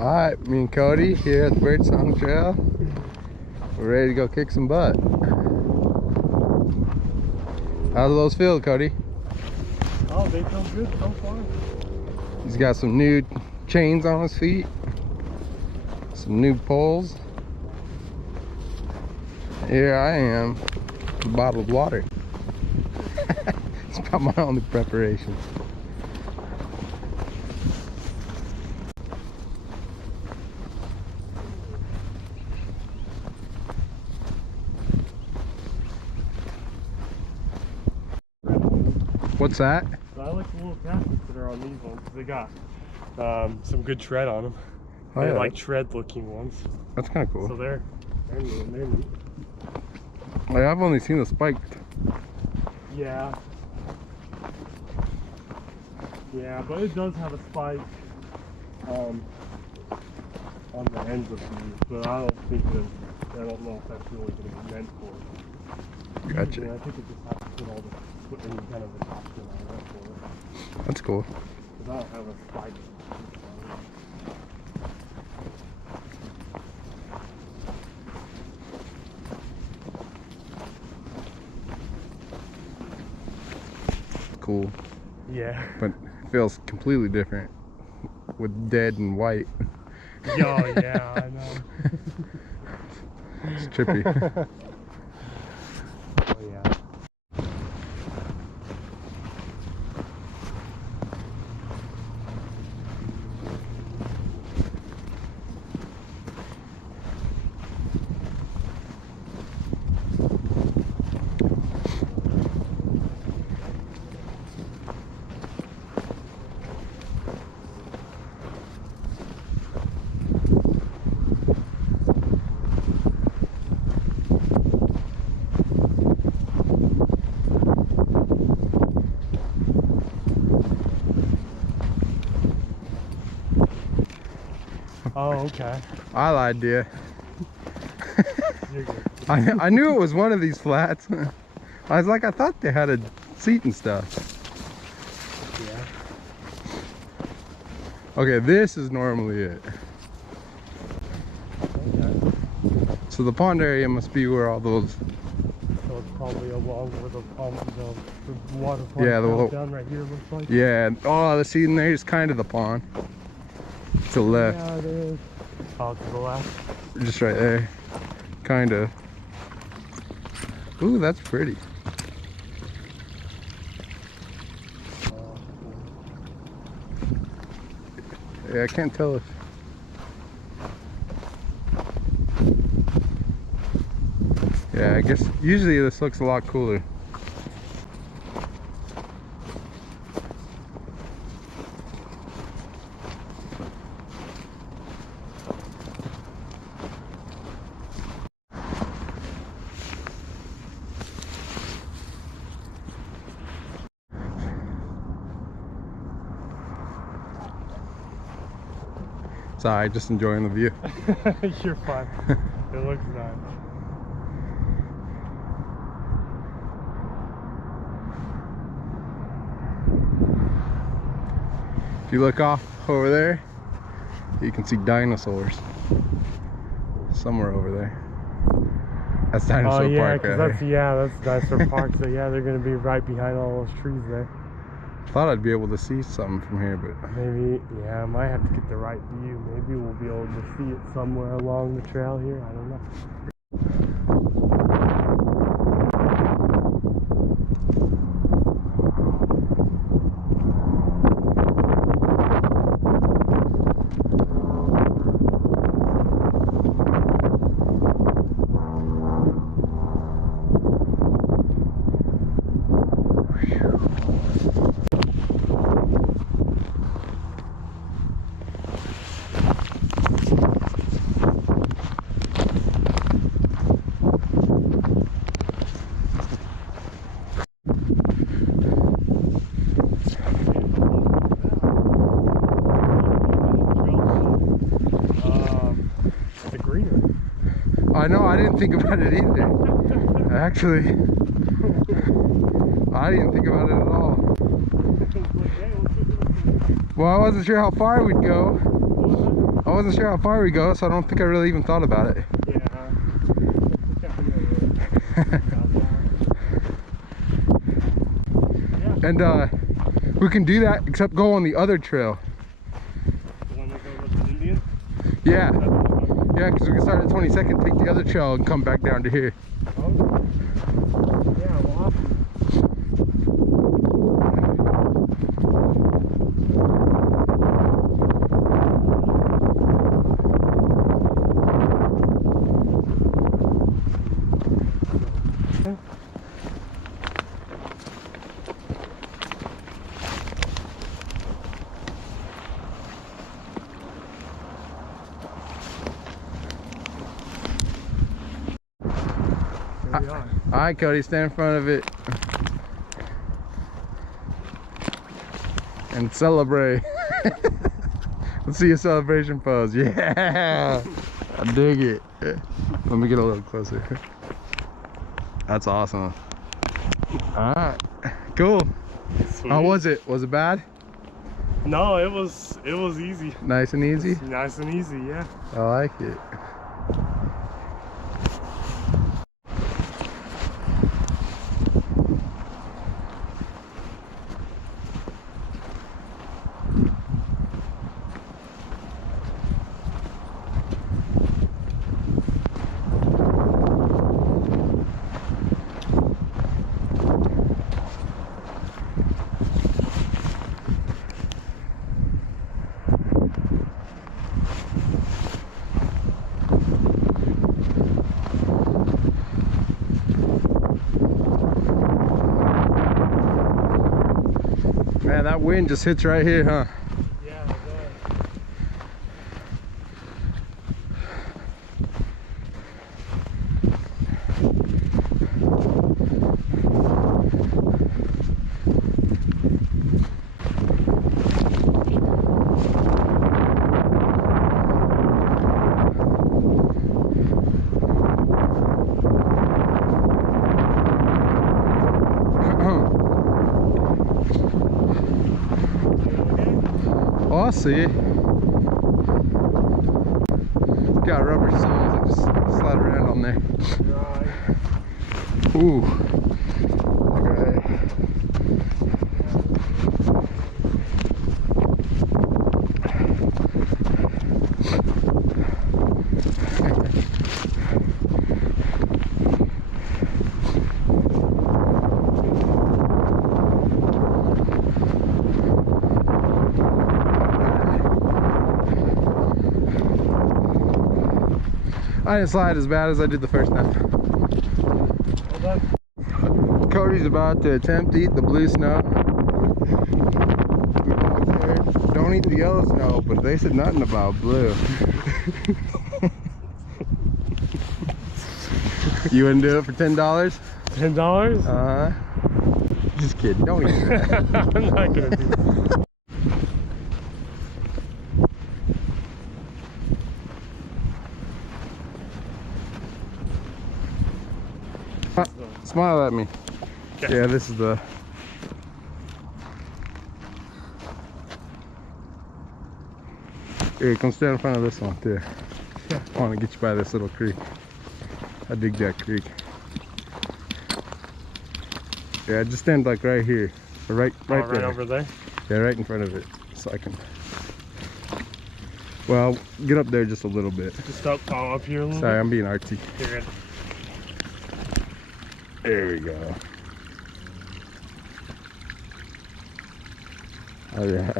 Alright, me and Cody here at the Birdsong Trail. We're ready to go kick some butt. How do those feel, Cody? Oh, they feel good so far. He's got some new chains on his feet, some new poles. Here I am, a bottle of water. It's about my only preparation. What's that? I like the little tassels that are on these ones. They got some good tread on them. Oh, They're yeah. like tread looking ones. That's kind of cool. So they're neat. Like, I've only seen the spiked. Yeah. Yeah, but it does have a spike on the ends of these, but I don't know if that's really going to be meant for it. Gotcha. Yeah, I think it just has to put any kind of attachment on it for it. That's cool. Because I don't have a spike. Cool. Yeah. But it feels completely different with dead and white. Oh yeah, I know. It's trippy. Oh yeah. Oh, okay. I lied to you. You're good. I knew it was one of these flats. I was like, I thought they had a seat and stuff. Yeah. Okay, this is normally it. Okay. So the pond area must be where all those... So it's probably along where the water plant Yeah, the down right here looks like. Yeah, oh, the seat in there is kind of the pond. To the left. Yeah, it is. Oh, to the left. Just right there. Kind of. Ooh, that's pretty. Yeah, I can't tell if... Yeah, I guess usually this looks a lot cooler. Sorry, just enjoying the view. You're fine. It looks nice. If you look off over there, you can see dinosaurs. Somewhere over there. That's Dinosaur Oh yeah, Park because right that's there. Dinosaur Park. So yeah, they're gonna be right behind all those trees there. Thought I'd be able to see something from here, but... Maybe, yeah, I might have to get the right view. Maybe we'll be able to see it somewhere along the trail here. I don't know. I know, I didn't think about it either. Actually, I didn't think about it at all. Well, I wasn't sure how far we'd go. was I wasn't sure how far we go, so I don't think I really even thought about it. it? Yeah. And we can do that, except go on the other trail. The one that goes up to Indian? Yeah. Yeah, because we can start at 22nd, take the other trail, and come back down to here. Oh. Yeah, we'll have to. Here we are. Alright, Cody, stand in front of it. And celebrate. Let's see a celebration pose. Yeah! I dig it. Let me get a little closer. That's awesome. Alright, cool. Sweet. How was it? Was it bad? No, it was easy. Nice and easy? Nice and easy, yeah. I like it. Man, that wind just hits right here, huh? Yeah, it does. Oh, I see it. Got rubber soles that just slide around on there. Right. Ooh. Okay. I didn't slide as bad as I did the first time. Well done. Cody's about to attempt to eat the blue snow. Don't eat the yellow snow, but they said nothing about blue. You wouldn't do it for $10? $10? Just kidding. Don't eat that. I'm not gonna do that. Smile at me. Okay. Yeah, this is the... Here, come stand in front of this one too. Yeah. I want to get you by this little creek. I dig that creek. Yeah, just stand like right here. Or right Right there. over there? Yeah, right in front of it. So I can... Well, get up there just a little bit. Just up here a little Sorry, bit? I'm being artsy. Here. There we go. Oh yeah.